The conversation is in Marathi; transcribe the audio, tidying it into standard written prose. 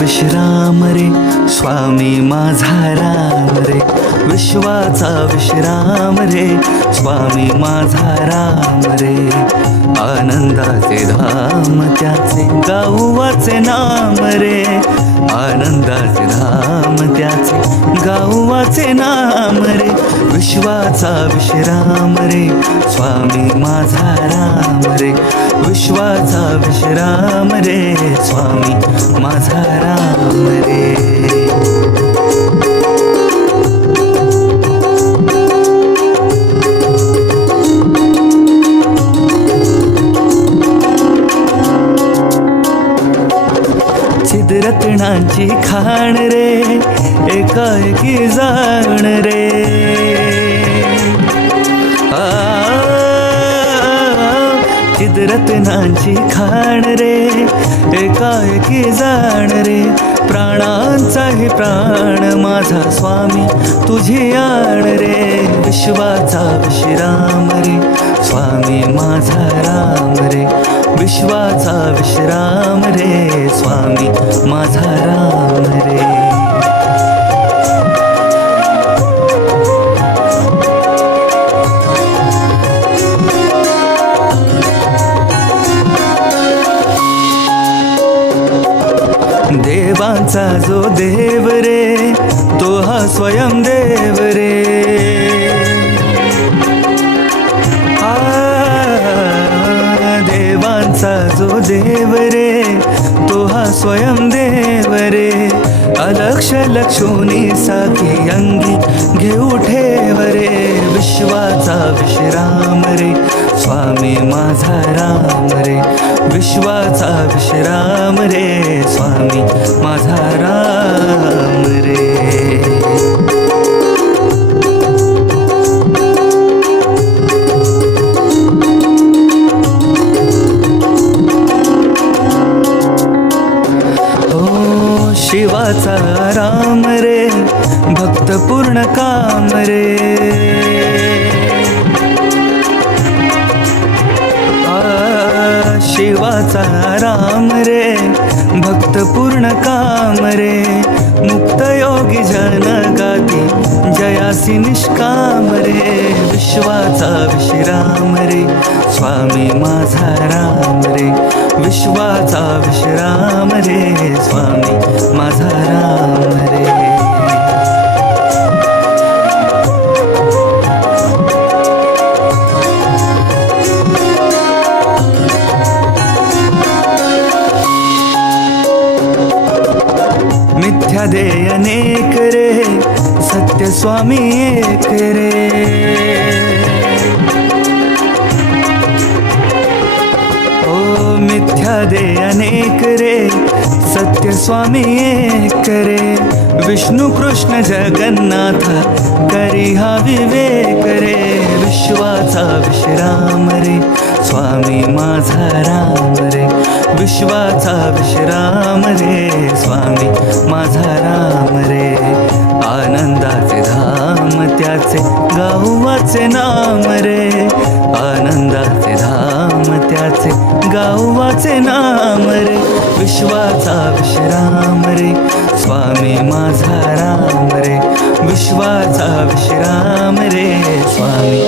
विश्राम रे स्वामी माझा राम रे, विश्वाचा विश्राम रे स्वामी माझा राम रे. आनंदाचे धाम त्याचे गाऊवाचे नाम रे, आनंदाचे धाम त्याचे गाऊवाचे नाम रे. विश्वाचा विश्राम रे स्वामी माझा राम रे, विश्वाचा विश्राम रे स्वामी माझा राम रे. रत्नांची खाण रे एकाएकी जाण रे, रत्नांची खाण रे एकाएकी जाण रे. प्राणांचाही प्राण माझा स्वामी तुझी आण रे, विश्वाचा विश्राम रे स्वामी माझा राम रे, विश्वाचा विश्राम रे स्वामी माझा राम रे. देवांचा जो देव रे तो हा स्वयं देव रे, देवांचा जो देव रे तो हा स्वयं देव रे. अलक्ष लक्षोनी साखी अंगी घेऊ ठेव रे, विश्वाचा विश्राम रे स्वामी माझा राम रे, विश्वाचा विश्राम रे स्वामी माझा राम रे. शिवाचा राम रे भक्त पूर्ण काम रे, शिवाचा राम रे भक्त पूर्ण काम रे. मुक्त योगी जन गाती जयासी निष्काम रे, विश्वाचा विश्राम रे स्वामी माझा राम रे, विश्वाचा विश्राम रे स्वामी माझा राम रे. मिथ्या दे अनेक रे सत्य स्वामी एक रे, ओ मिथ्या दे अनेक रे सत्य स्वामी एक रे. विष्णु कृष्ण जगन्नाथ करी हा विवेक रे, विश्वाचा विश्राम रे स्वामी माझा राम रे, विश्वाचा विश्राम रे स्वामी माझा राम रे. आनंदाचे धाम त्याचे गाऊवाचे नाम रे, आनंदाचे धाम त्याचे गाऊवाचे नाम रे. विश्वाचा विश्राम रे स्वामी माझा राम रे, विश्वाचा विश्राम रे स्वामी